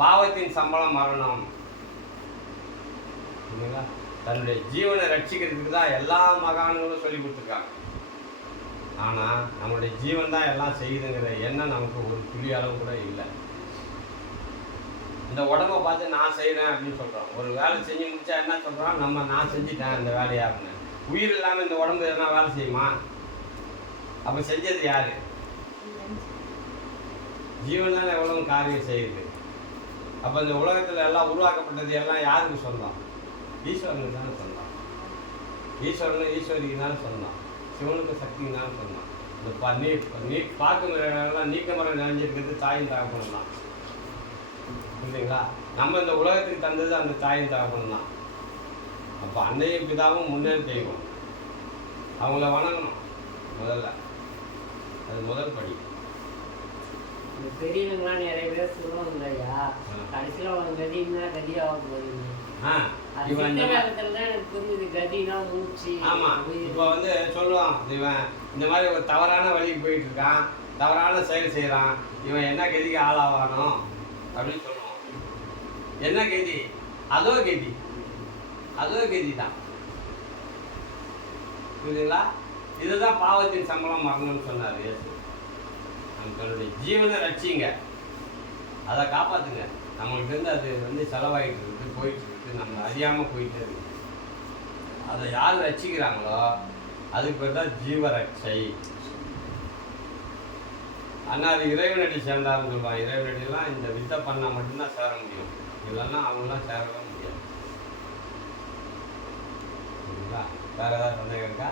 பாவத்தின் சம்பளம் மரணம். சரிங்களா? தன்னுடைய ஜீவனை ரட்சிக்கிறதுக்கு தான் எல்லா மகான்களும் சொல்லி கொடுத்துருக்காங்க. ஆனால் நம்மளுடைய ஜீவன் தான் எல்லாம் செய்யுதுங்கிற எண்ணம் நமக்கு ஒரு துளி அளவு கூட இல்லை. இந்த உடம்பை பார்த்து நான் செய்கிறேன் அப்படின்னு சொல்கிறோம். ஒரு வேலை செஞ்சு முடிச்சா என்ன சொல்கிறோம், நான் செஞ்சுட்டேன் இந்த வேலையை அப்படின்னு. உயிர் இல்லாமல் இந்த உடம்பு எதனா வேலை செய்யுமா? அப்போ செஞ்சது யார்? ஜீவன் தானே எவ்வளவு காரியம் செய்யுது. அப்போ இந்த உலகத்தில் எல்லாம் உருவாக்கப்பட்டது எல்லாம் யாருக்கு சொந்தம்? ஈஸ்வரனுக்கு தானே சொந்தம். ஈஸ்வரிக்கு தானே சொந்தம். சிவனுக்கு சக்திக்கு தானே சொந்தம். இந்த நீ பார்க்குற நீக்க மரம் நிறைஞ்சிருக்கிறது தாயின் தகப்பனும் தான். புரியுதுங்களா? நம்ம இந்த உலகத்துக்கு தந்தது அந்த தாயின் தகப்பனும் தான். அப்போ அன்னையும் பிதாவும் முன்னேறி செய்யணும். அவங்கள வணங்கணும் முதல்ல. அது முதல் படி. பெரியவங்களாம் நிறைய பேர் சொல்லுவாங்க இல்லையா, கடைசியில் அவங்க கதின்னா கதியாக போகுது. இப்போ சொல்லுவான், இவன் இந்த மாதிரி ஒரு தவறான வழிக்கு போயிட்டு இருக்கான், தவறான செயல் செய்யறான், இவன் என்ன கதிக்கு ஆளாவானோ அப்படின்னு சொல்லுவான். என்ன கதி? அதோ கதி தான். புரியுதுங்களா? இதுதான் பாவத்தின் சம்பளம் மரணம்னு சொன்னார் இயேசு. நம்மளுடைய ஜீவனை ரட்சிங்க, அதை காப்பாத்துங்க. நம்மளுக்கு அது செலவாயிட்டு இருக்கு, போயிட்டு இருக்கு, நம்ம அறியாமல் போயிட்டு இருக்கு. அதை யார் ரட்சிக்கிறாங்களோ அதுக்கு பேர் தான் ஜீவரட்சை. ஆனால் அது இறைவனடி சேர்ந்தாருன்னு சொல்லுவாங்க. இறைவனடிலாம் இந்த வித்தை பண்ணால் மட்டும்தான் சேர முடியும், இல்லைன்னா அவங்களாம் சேரவே முடியாது. சரிங்களா? வேறு ஏதாவது சந்தேகம் இருக்கா?